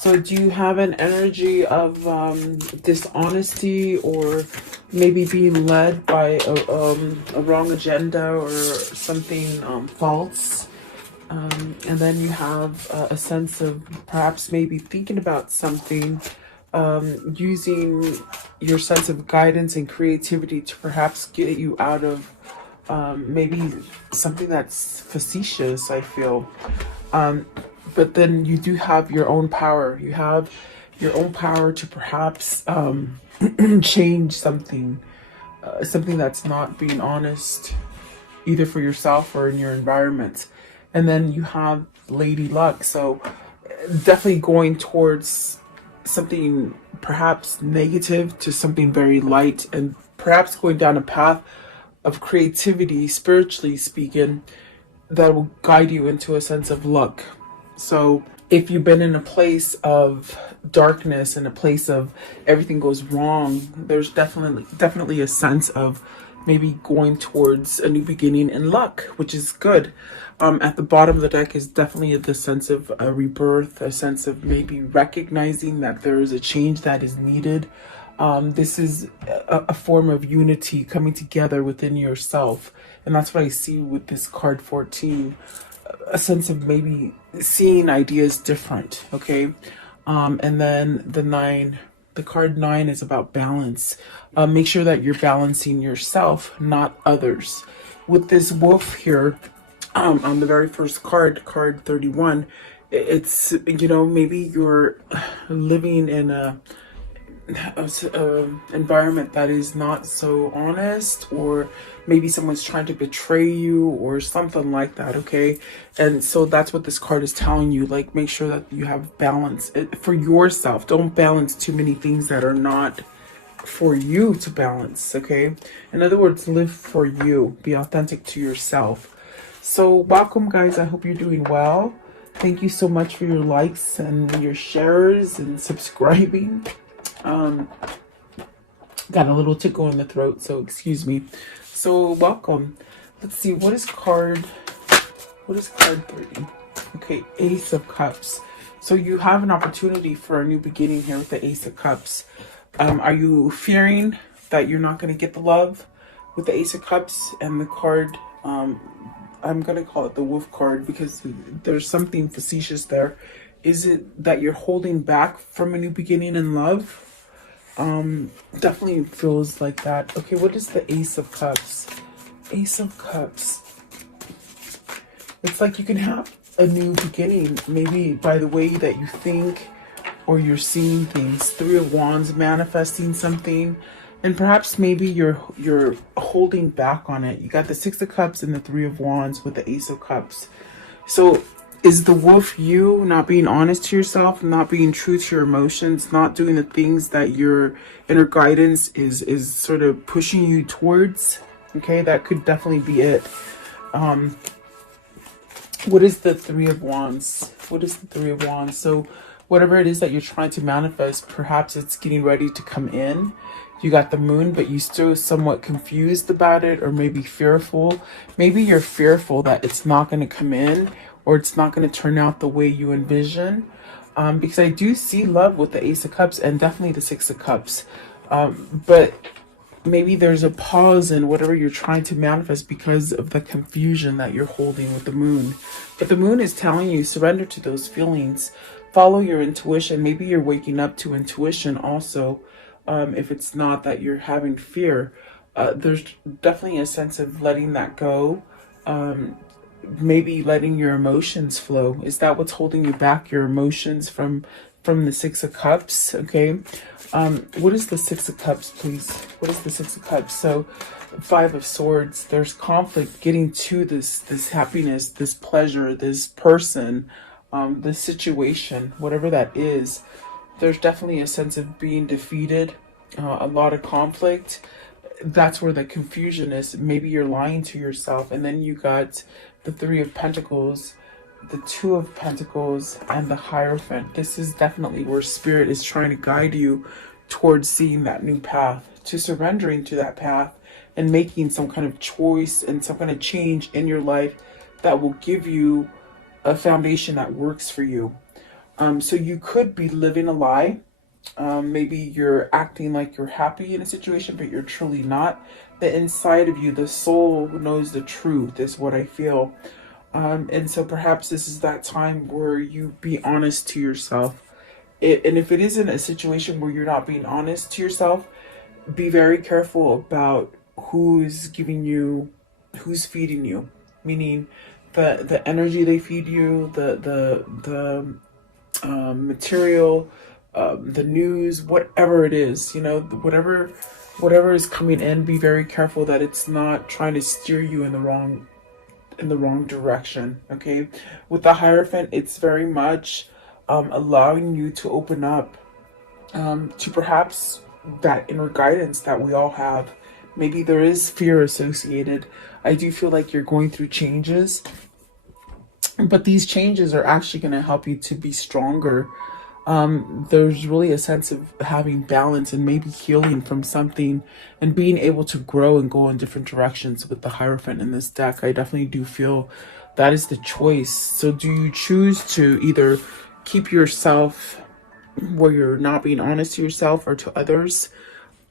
So do you have an energy of dishonesty, or maybe being led by a wrong agenda or something false? And then you have a sense of perhaps maybe thinking about something, using your sense of guidance and creativity to perhaps get you out of maybe something that's facetious, I feel. But then you do have your own power. You have your own power to perhaps change something, something that's not being honest, either for yourself or in your environment. And then you have Lady Luck. So definitely going towards something perhaps negative to something very light, and perhaps going down a path of creativity, spiritually speaking, that will guide you into a sense of luck. So if you've been in a place of darkness and a place of everything goes wrong, there's definitely a sense of maybe going towards a new beginning in luck, which is good. At the bottom of the deck is definitely the sense of a rebirth, a sense of maybe recognizing that there is a change that is needed. This is a form of unity coming together within yourself. And that's what I see with this card 14. A sense of maybe seeing ideas different, okay? And then the card 9 is about balance. Make sure that you're balancing yourself, not others. With this wolf here, on the very first card, card 31, it's, maybe you're living in a environment that is not so honest, or maybe someone's trying to betray you or something like that, okay? And so that's what this card is telling you. Like, make sure that you have balance for yourself. Don't balance too many things that are not for you to balance, okay? In other words, live for you. Be authentic to yourself. So welcome, guys. I hope you're doing well. Thank you so much for your likes and your shares and subscribing. Got a little tickle in the throat, so excuse me. So welcome. Let's see, what is card 30? Okay, Ace of Cups. So you have an opportunity for a new beginning here with the Ace of Cups. Are you fearing that you're not going to get the love with the Ace of Cups? And the card, I'm going to call it the Wolf card because there's something facetious there. Is it that you're holding back from a new beginning in love? Definitely feels like that. Okay, what is the Ace of Cups? Ace of Cups. It's like you can have a new beginning, maybe by the way that you think or you're seeing things. Three of Wands, manifesting something, and perhaps maybe you're holding back on it. You got the Six of Cups and the Three of Wands with the Ace of Cups. So is the wolf you not being honest to yourself, not being true to your emotions, not doing the things that your inner guidance is sort of pushing you towards? Okay, that could definitely be it. What is the Three of Wands? What is the Three of Wands? So whatever it is that you're trying to manifest, perhaps it's getting ready to come in. You got the Moon, but you still somewhat confused about it, or maybe fearful. Maybe you're fearful that it's not going to come in, or it's not going to turn out the way you envision. Because I do see love with the Ace of Cups and definitely the Six of Cups. But maybe there's a pause in whatever you're trying to manifest because of the confusion that you're holding with the Moon. But the Moon is telling you, surrender to those feelings. Follow your intuition. Maybe you're waking up to intuition also. If it's not that you're having fear, there's definitely a sense of letting that go. Maybe letting your emotions flow. Is that what's holding you back? Your emotions from the Six of Cups? Okay. What is the Six of Cups, please? What is the Six of Cups? So Five of Swords. There's conflict getting to this happiness, this pleasure, this person, this situation, whatever that is. There's definitely a sense of being defeated, a lot of conflict. That's where the confusion is. Maybe you're lying to yourself. And then you got the Three of Pentacles, the Two of Pentacles, and the Hierophant. This is definitely where Spirit is trying to guide you towards seeing that new path, to surrendering to that path and making some kind of choice and some kind of change in your life that will give you a foundation that works for you. So you could be living a lie. Maybe you're acting like you're happy in a situation, but you're truly not. The inside of you, the soul knows the truth, is what I feel. And so perhaps this is that time where you be honest to yourself. And if it isn't a situation where you're not being honest to yourself, be very careful about who's giving you, who's feeding you. Meaning, the energy they feed you, the material, the news, whatever it is, whatever is coming in. Be very careful that it's not trying to steer you in the wrong direction. Okay, with the Hierophant, it's very much allowing you to open up to perhaps that inner guidance that we all have. Maybe there is fear associated. I do feel like you're going through changes, but these changes are actually going to help you to be stronger. There's really a sense of having balance and maybe healing from something and being able to grow and go in different directions with the Hierophant in this deck. I definitely do feel that is the choice. So do you choose to either keep yourself where you're not being honest to yourself or to others,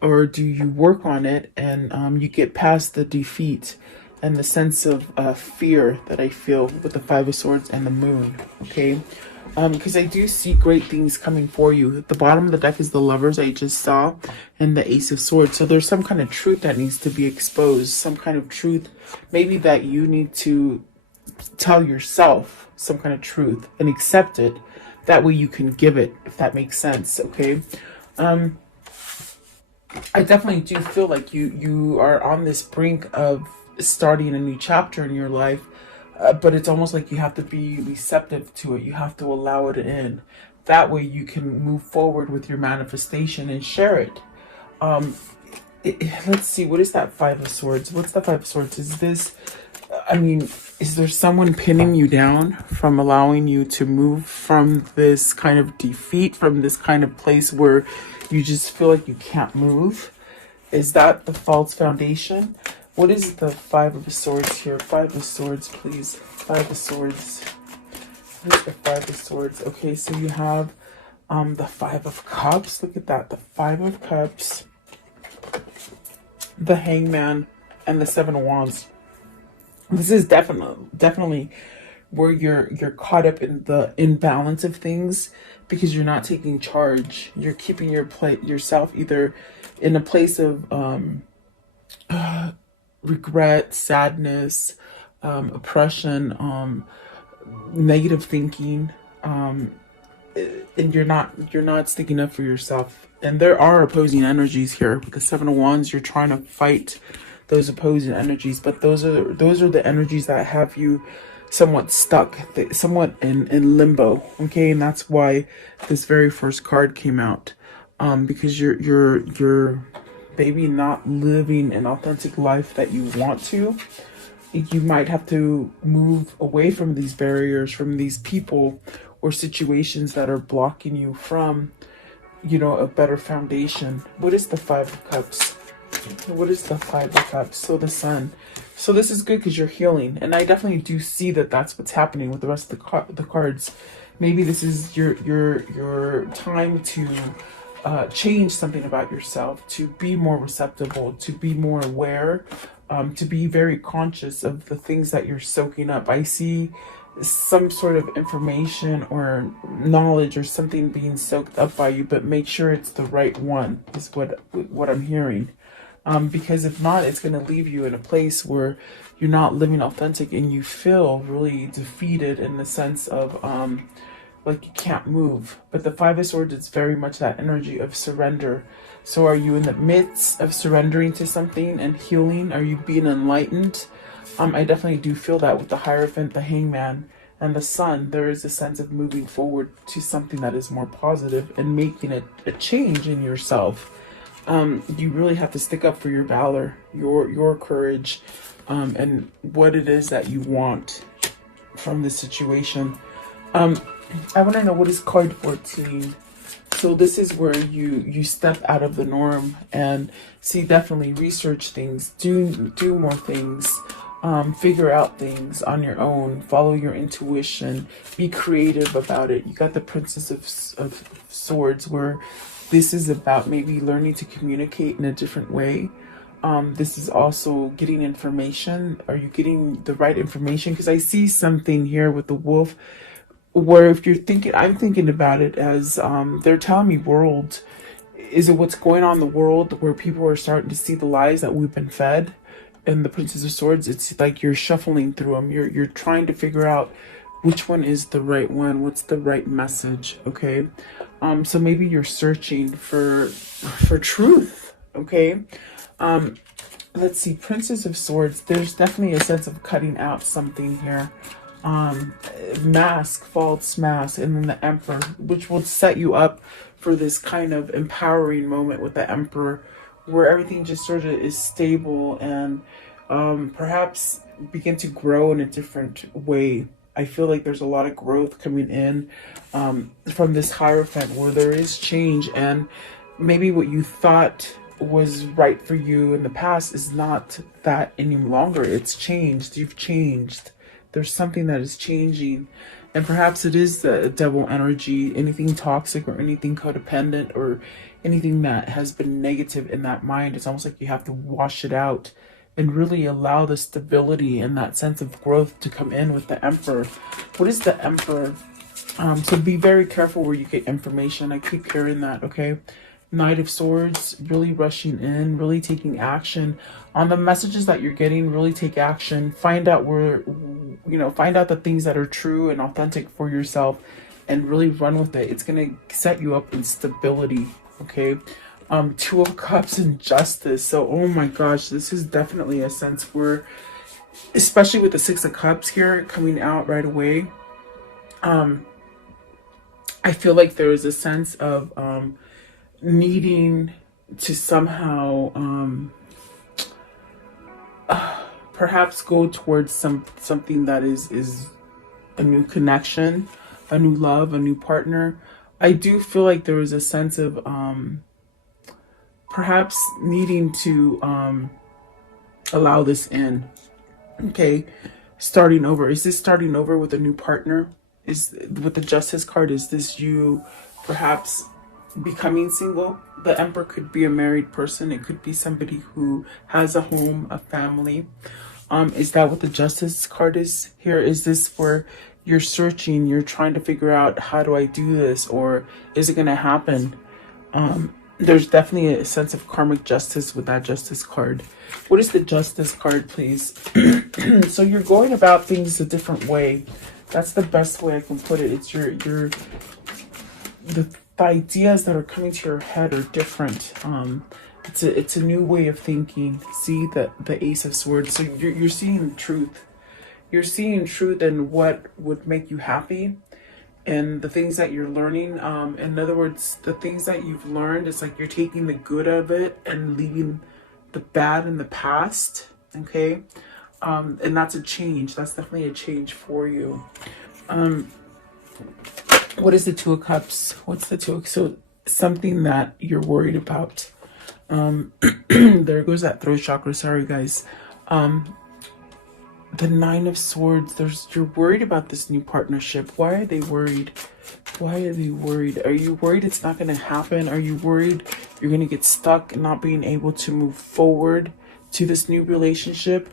or do you work on it and you get past the defeat and the sense of fear that I feel with the Five of Swords and the Moon? Okay, because I do see great things coming for you. At the bottom of the deck is the Lovers I just saw and the Ace of Swords. So there's some kind of truth that needs to be exposed, some kind of truth maybe that you need to tell yourself, some kind of truth, and accept it. That way you can give it, if that makes sense. Okay, I definitely do feel like you are on this brink of starting a new chapter in your life, but it's almost like you have to be receptive to it. You have to allow it in. That way you can move forward with your manifestation and share it. Let's see, what is that Five of Swords? What's the Five of Swords? Is this, is there someone pinning you down from allowing you to move from this kind of defeat, from this kind of place where you just feel like you can't move? Is that the false foundation? What is the Five of Swords here? Five of Swords, please. Five of Swords. What is the Five of Swords? Okay, so you have the Five of Cups. Look at that. The Five of Cups, the Hangman, and the Seven of Wands. This is definitely where you're caught up in the imbalance of things because you're not taking charge. You're keeping yourself either in a place of regret, sadness, oppression, negative thinking, and you're not sticking up for yourself. And there are opposing energies here. With the Seven of Wands, you're trying to fight those opposing energies, but those are the energies that have you somewhat stuck, somewhat in limbo. Okay, and that's why this very first card came out, because you're maybe not living an authentic life that you want to. You might have to move away from these barriers, from these people or situations that are blocking you from, a better foundation. What is the Five of Cups? What is the Five of Cups? So the Sun. So this is good because you're healing, and I definitely do see that that's what's happening with the rest of the cards. Maybe this is your time to change something about yourself, to be more receptive, to be more aware, to be very conscious of the things that you're soaking up. I see some sort of information or knowledge or something being soaked up by you, but make sure it's the right one, is what I'm hearing. Because if not, it's going to leave you in a place where you're not living authentic and you feel really defeated in the sense of like you can't move. But the Five of Swords is very much that energy of surrender. So are you in the midst of surrendering to something and healing? Are you being enlightened? I definitely do feel that with the Hierophant, the Hangman, and the Sun. There is a sense of moving forward to something that is more positive and making a change in yourself. You really have to stick up for your valor, your courage, and what it is that you want from this situation. I want to know, what is card 14? So this is where you step out of the norm and see, definitely research things, do more things, figure out things on your own, follow your intuition, be creative about it. You got the Princess of Swords, where this is about maybe learning to communicate in a different way. This is also getting information. Are you getting the right information? Because I see something here with the wolf, where if you're thinking, I'm thinking about it as they're telling me world. Is it what's going on in the world where people are starting to see the lies that we've been fed? And the Princess of Swords, it's like you're shuffling through them. You're trying to figure out which one is the right one. What's the right message? Okay. So maybe you're searching for truth. Okay. Let's see, Princess of Swords. There's definitely a sense of cutting out something here. Mask, false mask, and then the Emperor, which will set you up for this kind of empowering moment with the Emperor, where everything just sort of is stable and perhaps begin to grow in a different way. I feel like there's a lot of growth coming in from this Hierophant, where there is change, and maybe what you thought was right for you in the past is not that any longer. It's changed. You've changed. There's something that is changing. And perhaps it is the devil energy, anything toxic or anything codependent or anything that has been negative in that mind. It's almost like you have to wash it out and really allow the stability and that sense of growth to come in with the Emperor. What is the Emperor? So be very careful where you get information. I keep hearing that, okay? Knight of Swords, really rushing in, really taking action on the messages that you're getting. Really take action. Find out where, find out the things that are true and authentic for yourself, and really run with it. It's gonna set you up in stability. Okay. Two of Cups and Justice. So, oh my gosh, this is definitely a sense where, especially with the Six of Cups here coming out right away, I feel like there is a sense of needing to somehow perhaps go towards something that is a new connection, a new love, a new partner. I do feel like there is a sense of perhaps needing to allow this in. Okay, starting over. Is this starting over with a new partner? Is with the Justice card, is this you perhaps becoming single? The Emperor could be a married person. It could be somebody who has a home, a family. Is that what the Justice card is here? Is this where you're searching, you're trying to figure out, how do I do this, or is it going to happen? There's definitely a sense of karmic justice with that Justice card. What is the Justice card, please? So you're going about things a different way. That's the best way I can put it. It's the ideas that are coming to your head are different. It's a new way of thinking. See the Ace of Swords. So you're seeing truth. You're seeing truth in what would make you happy, and the things that you're learning. In other words, the things that you've learned, it's like you're taking the good of it and leaving the bad in the past. Okay. And that's a change. That's definitely a change for you. What is the Two of Cups? What's the Two? So something that you're worried about. There goes that throat chakra. Sorry, guys. The Nine of Swords. You're worried about this new partnership. Why are they worried? Why are they worried? Are you worried it's not going to happen? Are you worried you're going to get stuck and not being able to move forward to this new relationship?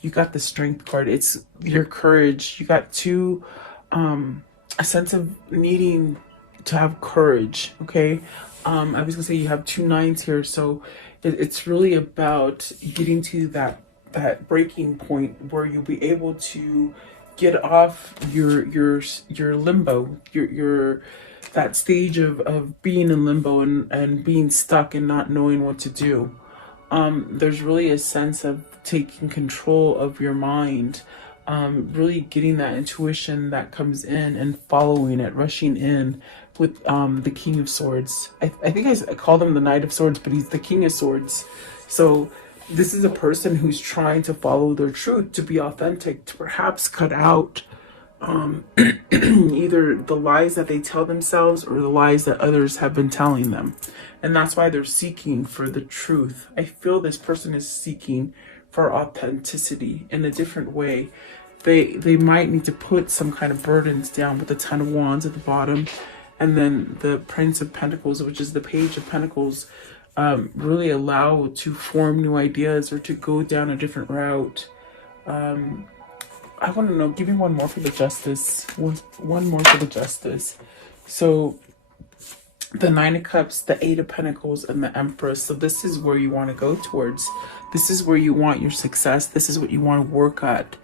You got the Strength card. It's your courage. You got two, a sense of needing to have courage. Okay. I was gonna say you have two nines here. So it's really about getting to that breaking point where you'll be able to get off your limbo, your that stage of being in limbo and being stuck and not knowing what to do. There's really a sense of taking control of your mind, really getting that intuition that comes in and following it, rushing in with the King of Swords. I think I called him the Knight of Swords, but he's the King of Swords. So this is a person who's trying to follow their truth, to be authentic, to perhaps cut out either the lies that they tell themselves or the lies that others have been telling them. And that's why they're seeking for the truth. I feel this person is seeking for authenticity in a different way. They might need to put some kind of burdens down with the Ten of Wands at the bottom, and then the Prince of Pentacles, which is the Page of Pentacles, really allow to form new ideas or to go down a different route. I want to know, give me one more for the Justice. One more for the Justice. So the Nine of Cups, the Eight of Pentacles, and the Empress. So this is where you want to go towards. This is where you want your success. This is what you want to work at.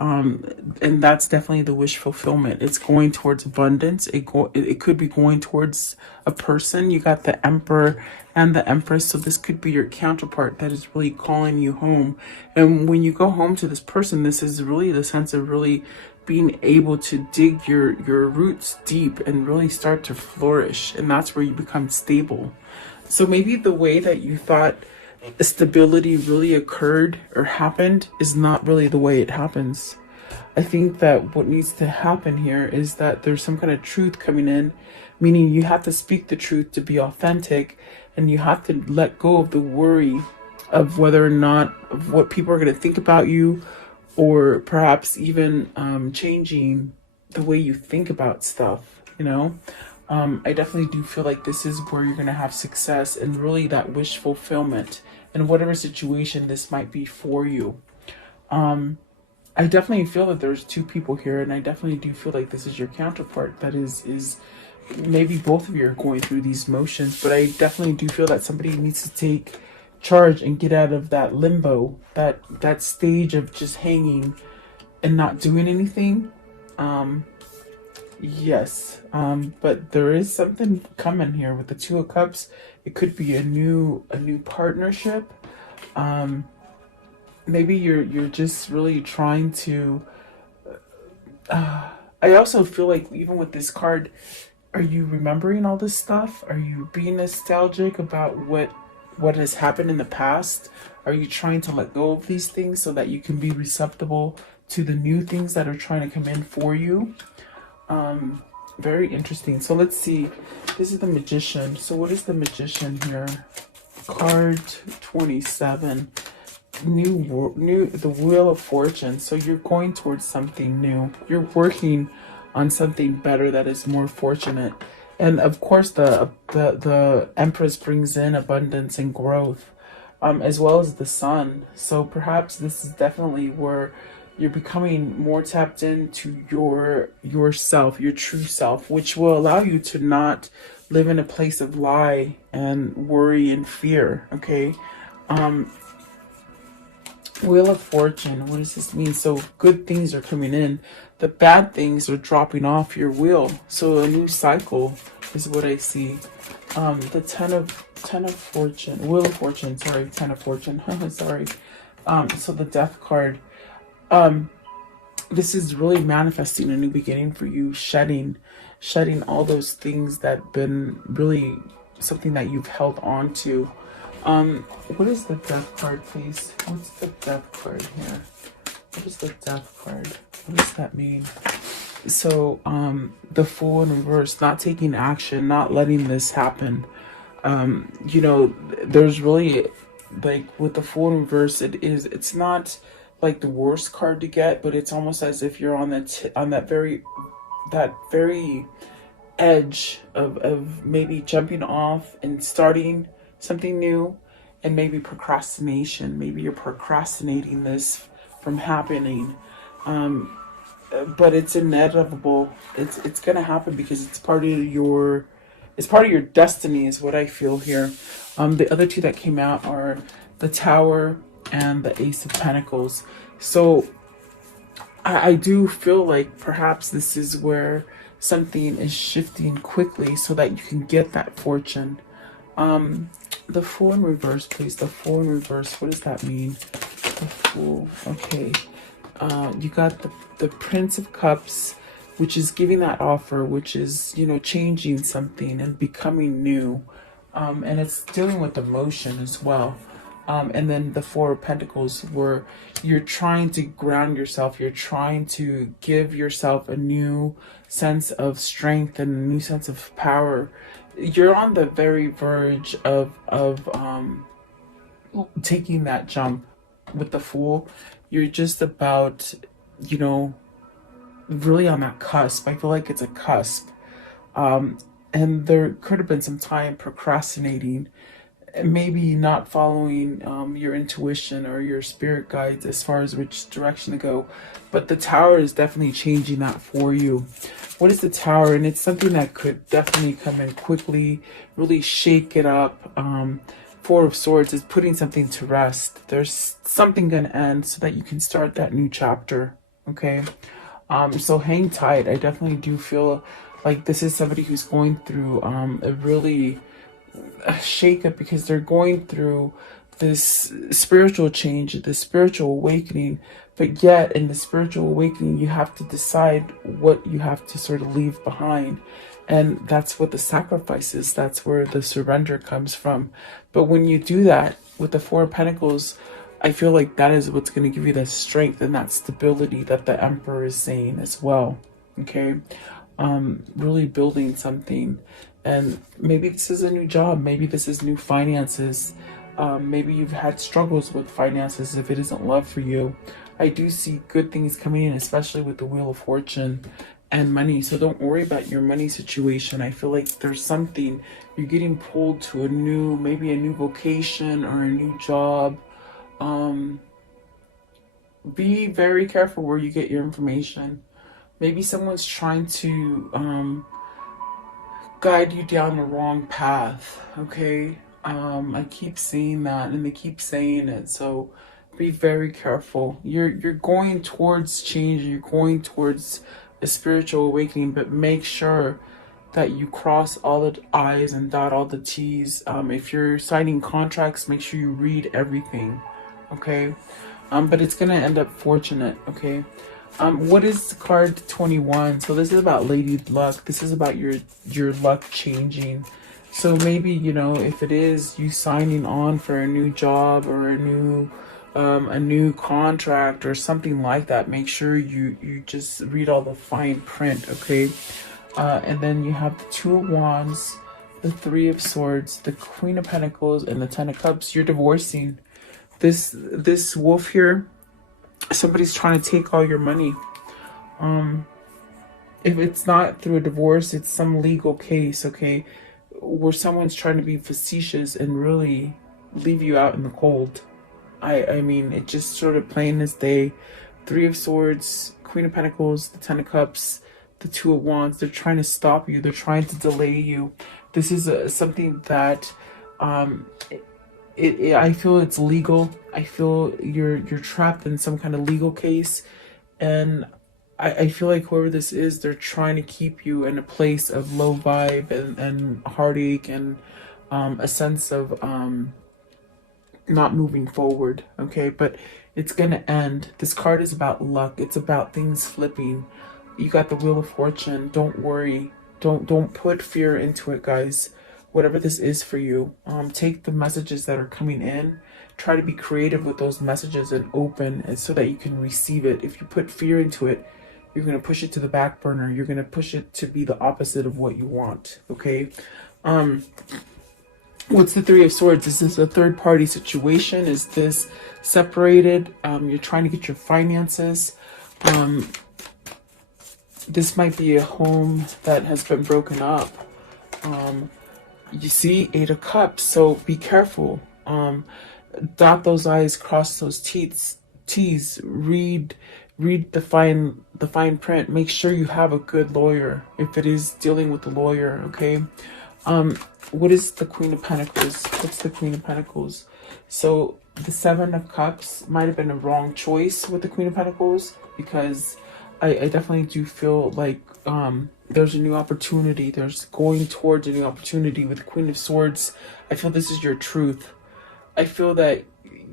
And that's definitely the wish fulfillment. It's going towards abundance. It could be going towards a person. You got the Emperor and the Empress, so this could be your counterpart that is really calling you home. And when you go home to this person, this is really the sense of really being able to dig your roots deep and really start to flourish, and that's where you become stable. So maybe the way that you thought stability really occurred or happened is not really the way it happens. I think that what needs to happen here is that there's some kind of truth coming in, meaning you have to speak the truth to be authentic, and you have to let go of the worry of whether or not of what people are going to think about you, or perhaps even changing the way you think about stuff, you know? I definitely do feel like this is where you're going to have success and really that wish fulfillment in whatever situation this might be for you. I definitely feel that there's two people here, and I definitely do feel like this is your counterpart. That is maybe both of you are going through these motions, but I definitely do feel that somebody needs to take charge and get out of that limbo, that stage of just hanging and not doing anything. Yes, but there is something coming here with the Two of Cups. It could be a new partnership. Maybe you're just really trying to. I also feel like even with this card, are you remembering all this stuff? Are you being nostalgic about what has happened in the past? Are you trying to let go of these things so that you can be receptible to the new things that are trying to come in for you? Very interesting. So let's see. This is the Magician. So what is the Magician here? Card 27. The Wheel of Fortune. So you're going towards something new. You're working on something better that is more fortunate. And of course the Empress brings in abundance and growth, as well as the Sun. So perhaps this is definitely where you're becoming more tapped into yourself, your true self, which will allow you to not live in a place of lie and worry and fear. Okay. Wheel of Fortune, what does this mean? So good things are coming in. The bad things are dropping off your wheel. So a new cycle is what I see. The Ten of Fortune, Wheel of Fortune, sorry, Ten of Fortune. Sorry. So the Death card. This is really manifesting a new beginning for you, shedding all those things that have been really something that you've held on to. What is the Death card, please? What's the Death card here? What is the Death card? What does that mean? So, the Fool in reverse, not taking action, not letting this happen. You know, there's really, like, with the Fool in reverse, it's not like the worst card to get, but it's almost as if you're on that very edge of maybe jumping off and starting something new, and maybe procrastination. Maybe you're procrastinating this from happening, but it's inevitable. It's gonna happen because it's part of your destiny, is what I feel here. The other two that came out are the Tower and the Ace of Pentacles. So I do feel like perhaps this is where something is shifting quickly so that you can get that fortune. The Fool in reverse, please. The Fool in reverse, what does that mean? The Fool, okay. You got the Prince of Cups, which is giving that offer, which is, you know, changing something and becoming new. And it's dealing with emotion as well. And then the Four of Pentacles, where you're trying to ground yourself, you're trying to give yourself a new sense of strength and a new sense of power. You're on the very verge of taking that jump. with the Fool, you're just about, you know, really on that cusp. I feel like it's a cusp. Um, and there could have been some time procrastinating, and maybe not following your intuition or your spirit guides as far as which direction to go. But the Tower is definitely changing that for you. What is the Tower? And it's something that could definitely come in quickly, really shake it up. Four of Swords is putting something to rest. There's something going to end so that you can start that new chapter. Okay. So hang tight. I definitely do feel like this is somebody who's going through a really shakeup, because they're going through this spiritual change, this spiritual awakening. But yet, in the spiritual awakening, you have to decide what you have to sort of leave behind. And that's what the sacrifice is. That's where the surrender comes from. But when you do that with the Four of Pentacles, I feel like that is what's going to give you the strength and that stability that the Emperor is saying as well. Okay. Really building something. And maybe this is a new job. Maybe this is new finances. Maybe you've had struggles with finances if it isn't love for you. I do see good things coming in, especially with the Wheel of Fortune and money. So don't worry about your money situation. I feel like there's something, you're getting pulled to a new, maybe a new vocation or a new job. Be very careful where you get your information. Maybe someone's trying to guide you down the wrong path. Okay. I keep saying that and they keep saying it. So be very careful. You're going towards change, you're going towards a spiritual awakening, but make sure that you cross all the I's and dot all the T's. If you're signing contracts, make sure you read everything. Okay. But it's gonna end up fortunate. Okay. What is card 21? So this is about Lady Luck. This is about your luck changing. So maybe, you know, if it is you signing on for a new job or a new contract or something like that, make sure you just read all the fine print. Okay. And then you have the Two of Wands, the Three of Swords, the Queen of Pentacles, and the Ten of Cups. You're divorcing. This wolf here, somebody's trying to take all your money. If it's not through a divorce, it's some legal case, okay, where someone's trying to be facetious and really leave you out in the cold. I mean, it just sort of plain as day. Three of Swords, Queen of Pentacles, the Ten of Cups, the Two of Wands. They're trying to stop you. They're trying to delay you. This is something that I feel it's legal. I feel you're trapped in some kind of legal case, and I feel like whoever this is, they're trying to keep you in a place of low vibe and heartache and a sense of not moving forward. Okay, but it's gonna end. This card is about luck. It's about things flipping. You got the Wheel of Fortune. Don't worry. Don't put fear into it, guys. Whatever this is for you, take the messages that are coming in, try to be creative with those messages and open, and so that you can receive it. If you put fear into it, you're going to push it to the back burner. You're going to push it to be the opposite of what you want. Okay. What's the Three of Swords? Is this a third party situation? Is this separated? You're trying to get your finances. This might be a home that has been broken up. You see, Eight of Cups, so be careful. Dot those I's, cross those T's, read the fine print. Make sure you have a good lawyer if it is dealing with the lawyer, okay? What is the Queen of Pentacles? What's the Queen of Pentacles? So the Seven of Cups might have been a wrong choice with the Queen of Pentacles, because I definitely do feel like there's a new opportunity. There's going towards a new opportunity with the Queen of Swords. I feel this is your truth. I feel that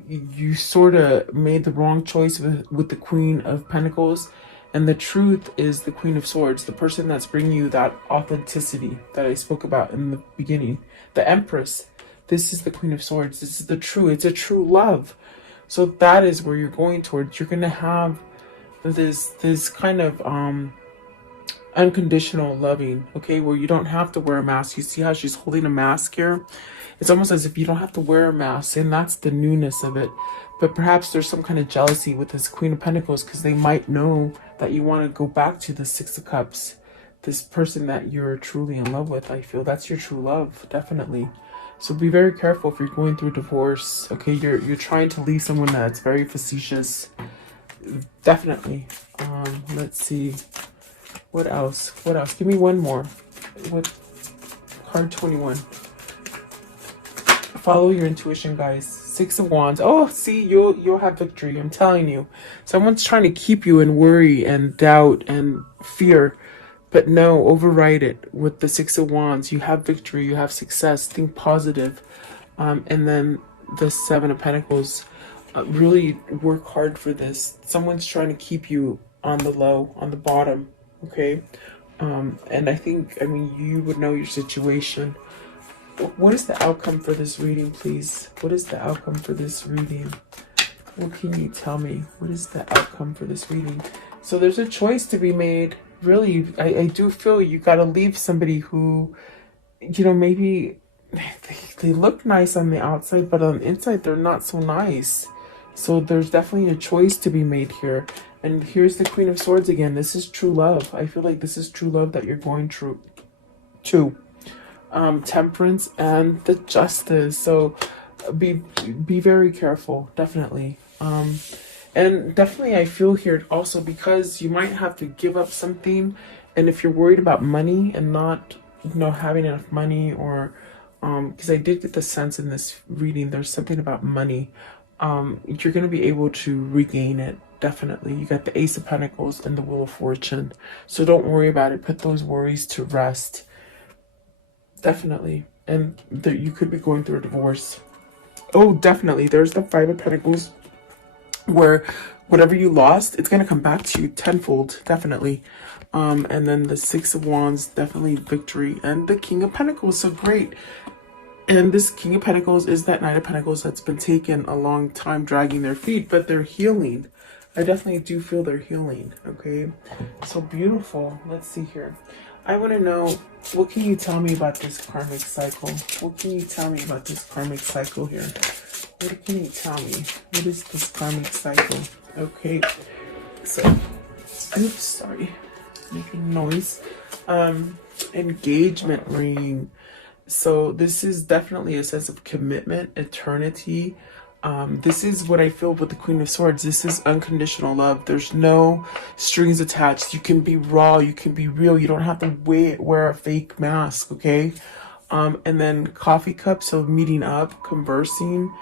you sort of made the wrong choice with the Queen of Pentacles. And the truth is the Queen of Swords, the person that's bringing you that authenticity that I spoke about in the beginning. The Empress. This is the Queen of Swords. This is it's a true love. So that is where you're going towards. You're going to have this kind of unconditional loving, okay, where you don't have to wear a mask. You see how she's holding a mask here? It's almost as if you don't have to wear a mask, and that's the newness of it. But perhaps there's some kind of jealousy with this Queen of Pentacles, because they might know that you want to go back to the Six of Cups, this person that you're truly in love with. I feel that's your true love, definitely. So be very careful if you're going through divorce. Okay, you're trying to leave someone that's very facetious. Definitely. Let's see. What else? What else? Give me one more. What? Card 21. Follow your intuition, guys. Six of Wands. Oh, see, you'll have victory. I'm telling you. Someone's trying to keep you in worry and doubt and fear. But no, override it with the Six of Wands. You have victory. You have success. Think positive. And then the Seven of Pentacles. Really work hard for this. Someone's trying to keep you on the low, on the bottom. Okay? And I mean, you would know your situation. What is the outcome for this reading, please? What is the outcome for this reading? What can you tell me? What is the outcome for this reading? So there's a choice to be made. Really, I do feel you got to leave somebody who, you know, maybe they look nice on the outside, but on the inside, they're not so nice. So there's definitely a choice to be made here. And here's the Queen of Swords again. This is true love. I feel like this is true love that you're going through. Temperance and the Justice. So be very careful, definitely. And definitely I feel here also, because you might have to give up something, and if you're worried about money and not, you know, having enough money, or because I did get the sense in this reading there's something about money, you're going to be able to regain it. Definitely. You got the Ace of Pentacles and the Wheel of Fortune. So don't worry about it. Put those worries to rest. Definitely. And you could be going through a divorce. Oh, definitely. There's the Five of Pentacles, where whatever you lost, it's going to come back to you tenfold. Definitely. And then the Six of Wands, definitely victory. And the King of Pentacles. So great. And this King of Pentacles is that Knight of Pentacles that's been taking a long time dragging their feet, but they're healing. I definitely do feel they're healing. Okay. So beautiful. Let's see here. I want to know, what can you tell me about this karmic cycle? What can you tell me about this karmic cycle here? What can you tell me? What is this karmic cycle? Okay. So, oops, sorry. Making noise. Engagement ring. So this is definitely a sense of commitment, eternity. This is what I feel with the Queen of Swords. This is unconditional love. There's no strings attached. You can be raw. You can be real. You don't have to wear a fake mask, okay? And then coffee cup, so meeting up, conversing.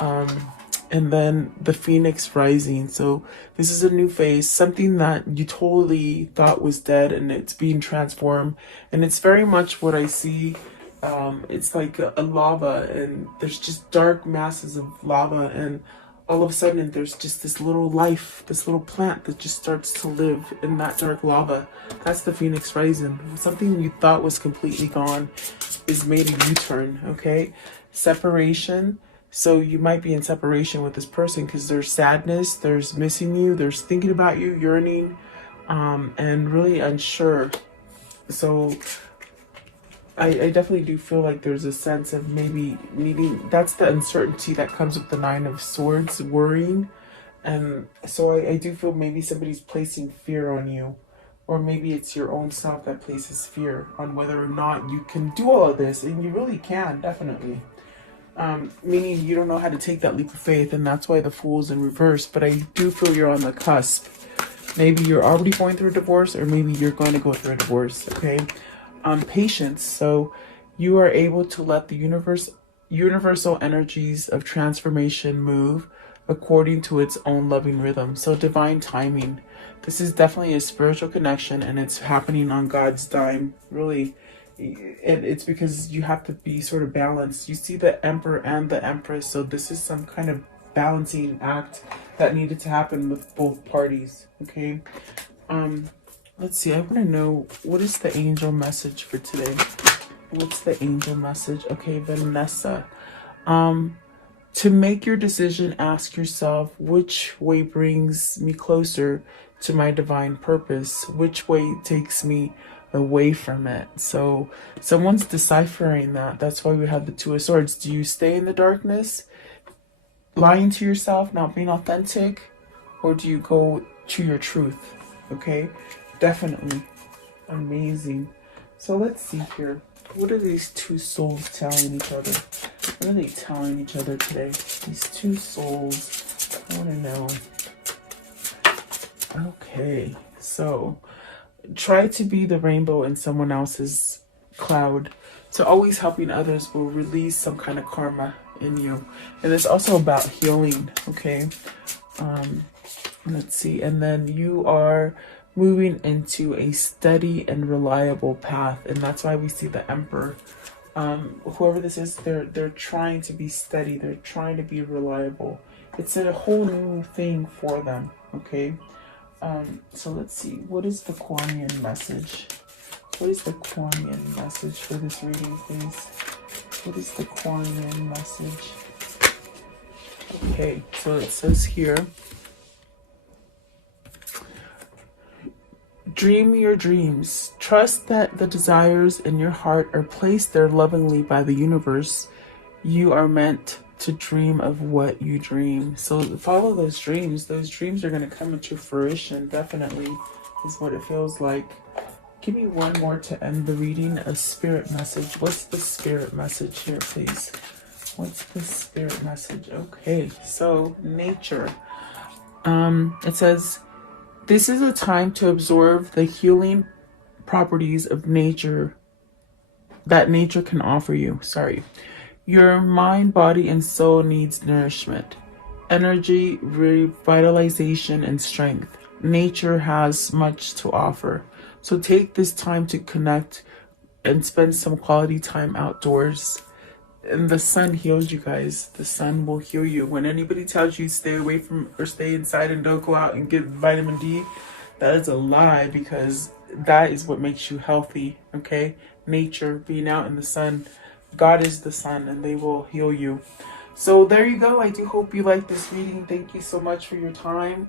And then the Phoenix rising. So this is a new phase, something that you totally thought was dead, and it's being transformed. And it's very much what I see. It's like a lava, and there's just dark masses of lava, and all of a sudden there's just this little life, this little plant that just starts to live in that dark lava. That's the Phoenix rising. Something you thought was completely gone is made a U-turn. Okay, separation. So you might be in separation with this person because there's sadness, there's missing you, there's thinking about you, yearning, and really unsure. So I definitely do feel like there's a sense of maybe needing, that's the uncertainty that comes with the Nine of Swords, worrying. And so I do feel maybe somebody's placing fear on you, or maybe it's your own self that places fear on whether or not you can do all of this. And you really can, definitely. Meaning you don't know how to take that leap of faith, and that's why the Fool's in reverse. But I do feel you're on the cusp. Maybe you're already going through a divorce, or maybe you're going to go through a divorce, okay? Patience. So you are able to let the universal energies of transformation move according to its own loving rhythm. So divine timing. This is definitely a spiritual connection, and it's happening on God's dime, really. It's because you have to be sort of balanced. You see the Emperor and the Empress, so this is some kind of balancing act that needed to happen with both parties, okay? Let's see, I want to know, what is the angel message for today? What's the angel message? Okay, Vanessa. To make your decision, ask yourself, which way brings me closer to my divine purpose? Which way takes me away from it. So someone's deciphering that. That's why we have the Two of Swords. Do you stay in the darkness, lying to yourself, not being authentic, or do you go to your truth? Okay, definitely amazing. So let's see here. What are these two souls telling each other? What are they telling each other today? These two souls. I want to know. Okay, so try to be the rainbow in someone else's cloud. So always helping others will release some kind of karma in you. And it's also about healing, okay? Let's see. And then you are moving into a steady and reliable path. And that's why we see the Emperor. Whoever this is, they're trying to be steady. They're trying to be reliable. It's a whole new thing for them, okay? So let's see. What is the Kuan Yin message? What is the Kuan Yin message for this reading, please? What is the Kuan Yin message? Okay, so it says here, dream your dreams. Trust that the desires in your heart are placed there lovingly by the universe. You are meant to dream of what you dream. So follow those dreams. Those dreams are going to come into fruition, definitely, is what it feels like. Give me one more to end the reading. A spirit message. What's the spirit message here, please? What's the spirit message? Okay, so nature. It says, this is a time to absorb the healing properties of nature that nature can offer you. Sorry. Your mind, body, and soul needs nourishment, energy, revitalization, and strength. Nature has much to offer. So take this time to connect and spend some quality time outdoors. And the sun heals you guys. The sun will heal you. When anybody tells you stay away from or stay inside and don't go out and get vitamin D, that is a lie, because that is what makes you healthy, okay? Nature, being out in the sun. God is the sun, and they will heal you. So there you go. I do hope you like this reading. Thank you so much for your time.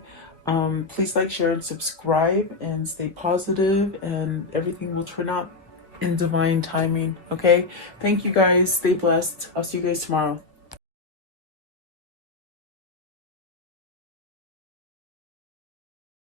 Please like, share, and subscribe, and stay positive, and everything will turn out in divine timing. Okay, thank you guys. Stay blessed. I'll see you guys tomorrow.